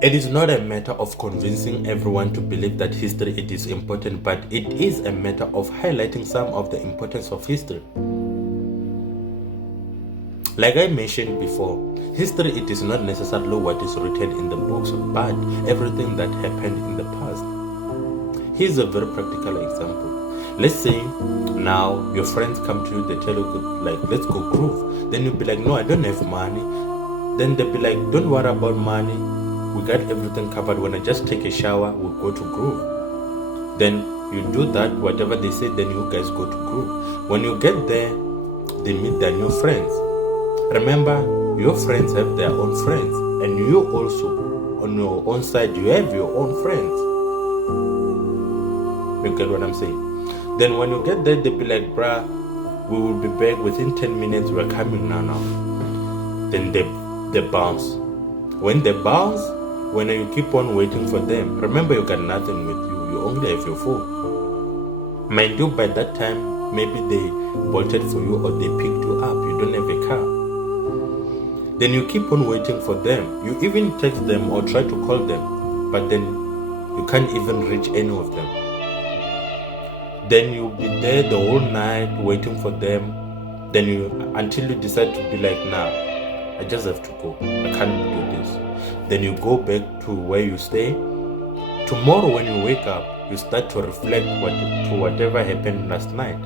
It is not a matter of convincing everyone to believe that history it is important, but it is a matter of highlighting some of the importance of history. Like I mentioned before, history it is not necessarily what is written in the books, but everything that happened in the past. Here's a very practical example. Let's say now your friends come to you, they tell you like, let's go groove. Then you'll be like, no, I don't have money. Then they'll be like, don't worry about money. We got everything covered. When I just take a shower, we'll go to groove. Then you do that, whatever they say, then you guys go to groove. When you get there, they meet their new friends. Remember, your friends have their own friends, and you also, on your own side, you have your own friends. You get what I'm saying? Then when you get there, they'll be like, bruh, we will be back within 10 minutes, we're coming now. Then they bounce. When they bounce, when you keep on waiting for them, remember you got nothing with you, you only have your phone. Mind you, by that time, maybe they bolted for you or they picked you up, you don't have a car. Then you keep on waiting for them. You even text them or try to call them, but then you can't even reach any of them. Then you'll be there the whole night waiting for them. Then until you decide to be like, nah, I just have to go. I can't do this. Then you go back to where you stay. Tomorrow when you wake up, you start to reflect to whatever happened last night.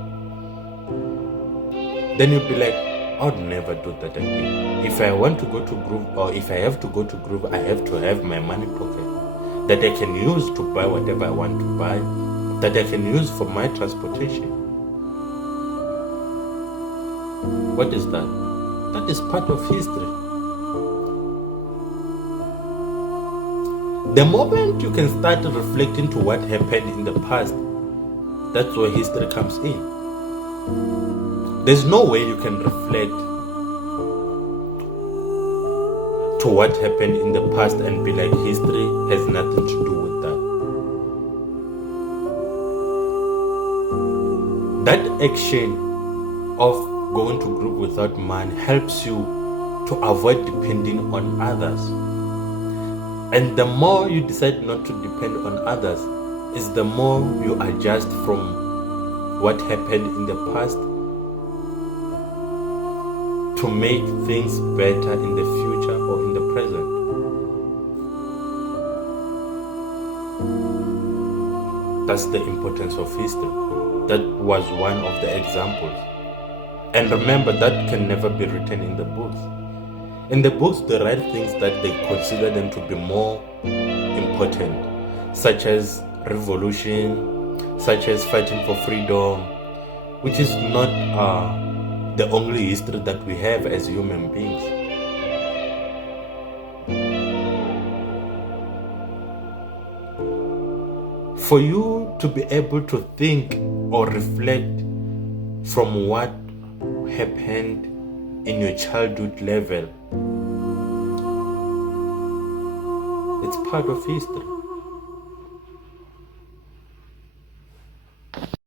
Then you'll be like, I would never do that again. If I want to go to groove, or if I have to go to groove, I have to have my money pocket that I can use to buy whatever I want to buy, that I can use for my transportation. What is that? That is part of history. The moment you can start reflecting to what happened in the past, that's where history comes in. There's no way you can reflect to what happened in the past and be like, history has nothing to do with that. That action of going to group without money helps you to avoid depending on others. And the more you decide not to depend on others, is the more you adjust from what happened in the past to make things better in the future or in the present. That's the importance of history. That was one of the examples. And remember, that can never be written in the books. In the books, they write things that they consider them to be more important, such as revolution, such as fighting for freedom, which is not the only history that we have as human beings. For you to be able to think or reflect from what happened in your childhood level, it's part of history.